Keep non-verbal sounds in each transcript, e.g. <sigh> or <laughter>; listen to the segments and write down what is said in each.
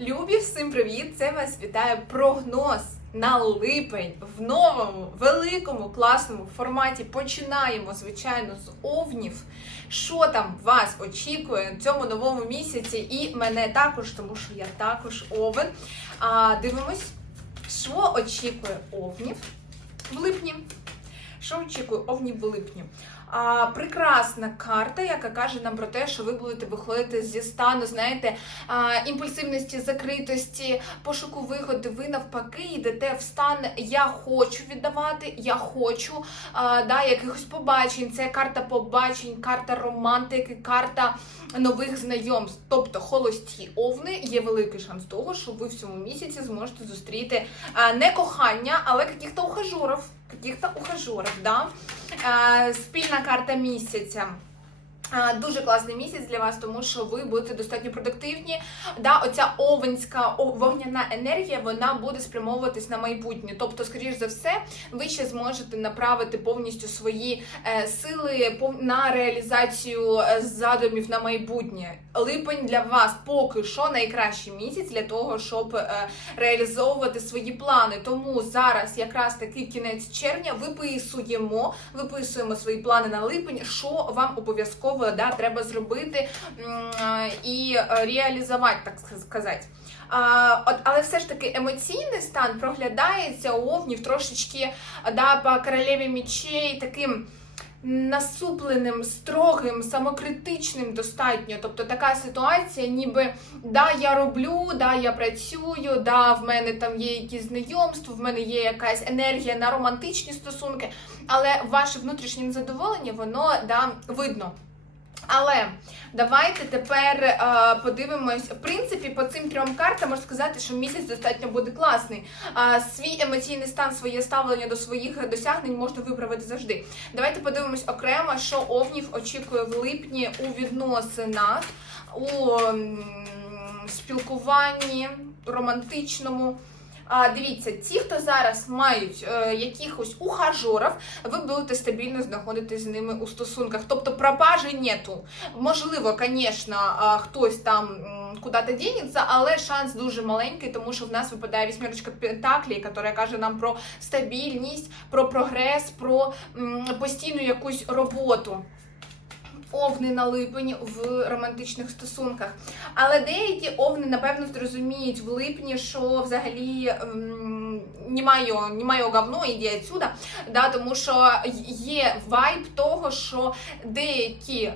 Любі, всім привіт! Це вас вітає прогноз на липень в новому, великому, класному форматі. Починаємо, звичайно, з овнів. Що там вас очікує в цьому новому місяці? І мене також, тому що я також овен. А, дивимось, що очікує овнів в липні. Що очікує овнів в липні? А, прекрасна карта, яка каже нам про те, що ви будете виходити зі стану, знаєте, а, імпульсивності, закритості, пошуку виходу. Ви навпаки йдете в стан Я хочу віддавати, я хочу а, да, якихось побачень. Це карта побачень, карта романтики, карта нових знайомств. Тобто холості овни є великий шанс того, що ви в цьому місяці зможете зустріти а, не кохання, але каких-то ухажерів. Каких-то ухажерів, да? Е, спільна карта місяця. Дуже класний місяць для вас, тому що ви будете достатньо продуктивні. Да, оця овенська вогняна енергія вона буде спрямовуватись на майбутнє. Тобто, скоріш за все, ви ще зможете направити повністю свої е, сили на реалізацію е, задумів на майбутнє. Липень для вас поки що найкращий місяць для того, щоб е, реалізовувати свої плани. Тому зараз, якраз таки кінець червня, виписуємо, виписуємо свої плани на липень, що вам обов'язково да, треба зробити і реалізувати, так сказати. От, але все ж таки емоційний стан проглядається у овнів трошечки да, по королеві мічей таким насупленим, строгим, самокритичним достатньо. Тобто така ситуація, ніби да, я роблю, да, я працюю, да, в мене там є якісь знайомства, в мене є якась енергія на романтичні стосунки, але ваше внутрішнє незадоволення, воно да, видно. Але давайте тепер е, подивимось. В принципі, по цим трьом картам можна сказати, що місяць достатньо буде класний. А свій емоційний стан, своє ставлення до своїх досягнень можна виправити завжди. Давайте подивимось окремо, що овнів очікує в липні у відносинах, у спілкуванні романтичному. Дивіться, ті, хто зараз мають е, якихось ухажорів, ви будете стабільно знаходитись з ними у стосунках. Тобто пропажі нету. Можливо, звісно, хтось там куди-то дінеться, але шанс дуже маленький, тому що в нас випадає вісьмірочка Пентаклі, яка каже нам про стабільність, про прогрес, про постійну якусь роботу. Овни на липень в романтичних стосунках. Але деякі овни, напевно, зрозуміють в липні, що взагалі ем, немає, немає говно, іди отсюда, да, тому що є вайб того, що деякі е,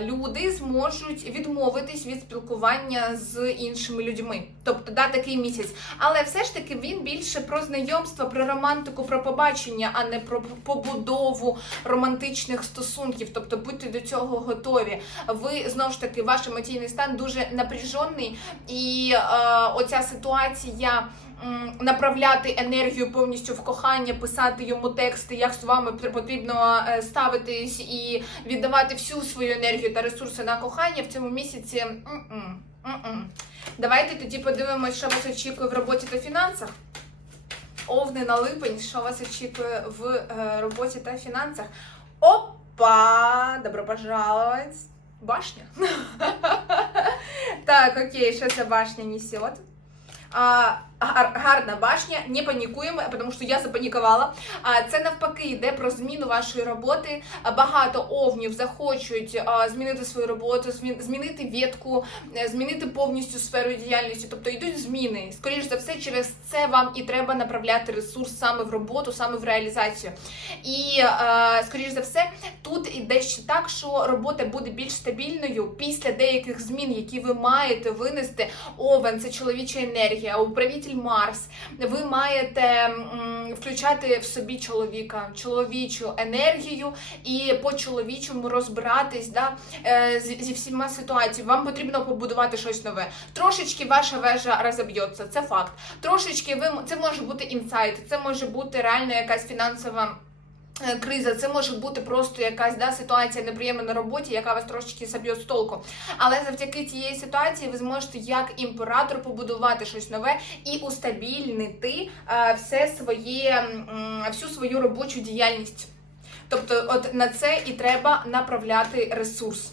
люди зможуть відмовитись від спілкування з іншими людьми. Тобто, да, такий місяць. Але все ж таки він більше про знайомство, про романтику, про побачення, а не про побудову романтичних стосунків. Тобто будьте до цього готові. Ви знову ж таки, ваш емоційний стан дуже напряжений, і е, оця ситуація. М, Направляти енергію повністю в кохання, писати йому тексти, як з вами потрібно е, ставитись і віддавати всю свою енергію та ресурси на кохання в цьому місяці. м-м, м-м. Давайте тоді подивимось, що вас очікує в роботі та фінансах. Овни на липень, що вас очікує в е, роботі та фінансах. Опа! Добро пожаловать! Башня. <laughs> Так, окей, що ця башня несет? А, гарна башня, не панікуємо, тому що я запанікувала. А це навпаки йде про зміну вашої роботи. Багато овнів захочуть змінити свою роботу, змінити ветку, е, змінити повністю сферу діяльності. Тобто йдуть зміни. Скоріш за все, через це вам і треба направляти ресурс саме в роботу, саме в реалізацію. І скоріш за все, тут іде ще так, що робота буде більш стабільною після деяких змін, які ви маєте винести. Овен це чоловіча енергія, управитель Марс. Ви маєте включати в собі чоловіка, чоловічу енергію і по чоловічому розбиратись да, зі, зі всіма ситуаціями. Вам потрібно побудувати щось нове. Трошечки ваша вежа розоб'ється, це факт. Трошечки ви це може бути інсайт, це може бути реально якась фінансова. Е, Криза, це може бути просто якась да, ситуація неприємна на роботі, яка вас трошечки заб'є з толку. Але завдяки цієї ситуації ви зможете як імператор побудувати щось нове і устабільнити е, все своє, всю свою робочу діяльність. Тобто, от на це і треба направляти ресурс.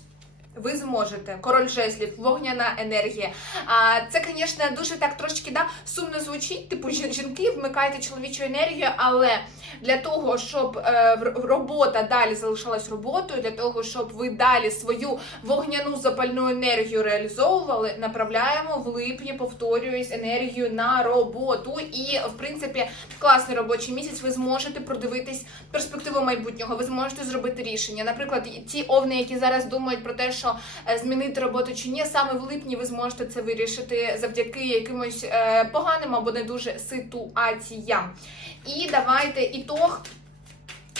Ви зможете король жезлів, вогняна енергія. А це, звісно, дуже так трошки да, сумно звучить. Типу, жінки вмикайте чоловічу енергію, але для того, щоб е, робота далі залишалась роботою, для того, щоб ви далі свою вогняну запальну енергію реалізовували, направляємо в липні, повторююсь, енергію на роботу. І, в принципі, класний робочий місяць. Ви зможете продивитись перспективу майбутнього. Ви зможете зробити рішення. Наприклад, ті овни, які зараз думають про те, що е, змінити роботу чи ні, саме в липні ви зможете це вирішити завдяки якимось е, поганим або не дуже ситуаціям. І давайте ітог.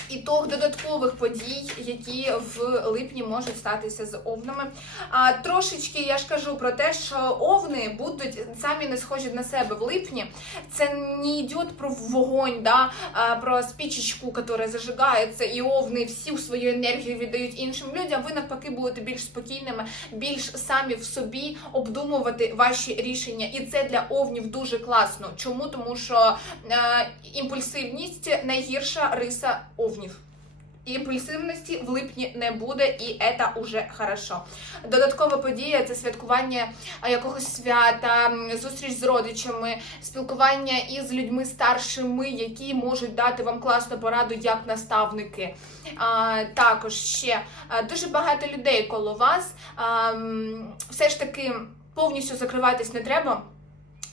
Ітог додаткових подій, які в липні можуть статися з овнами. А трошечки я ж кажу про те, що овни будуть самі не схожі на себе в липні. Це не йде про вогонь, да, а, про спічечку, яка зажигається, і овни всю свою енергію віддають іншим людям. Ви навпаки будете більш спокійними, більш самі в собі обдумувати ваші рішення. І це для овнів дуже класно. Чому? Тому що е, імпульсивність найгірша риса овнів. Імпульсивності в липні не буде, і це уже хорошо. Додаткова подія це святкування якогось свята, зустріч з родичами, спілкування із людьми старшими, які можуть дати вам класну пораду як наставники. А, також ще дуже багато людей коло вас. А, все ж таки повністю закриватись не треба.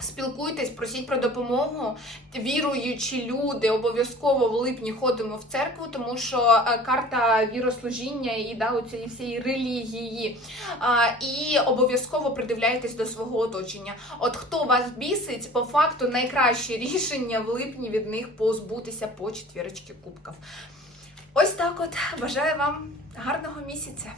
Спілкуйтесь, просіть про допомогу. Віруючі люди обов'язково в липні ходимо в церкву, тому що е, карта вірослужіння і да, цієї всієї релігії. А, і обов'язково придивляйтесь до свого оточення. От хто вас бісить, по факту найкраще <laughs> рішення в липні від них позбутися по четвірочки кубків. Ось так от бажаю вам гарного місяця.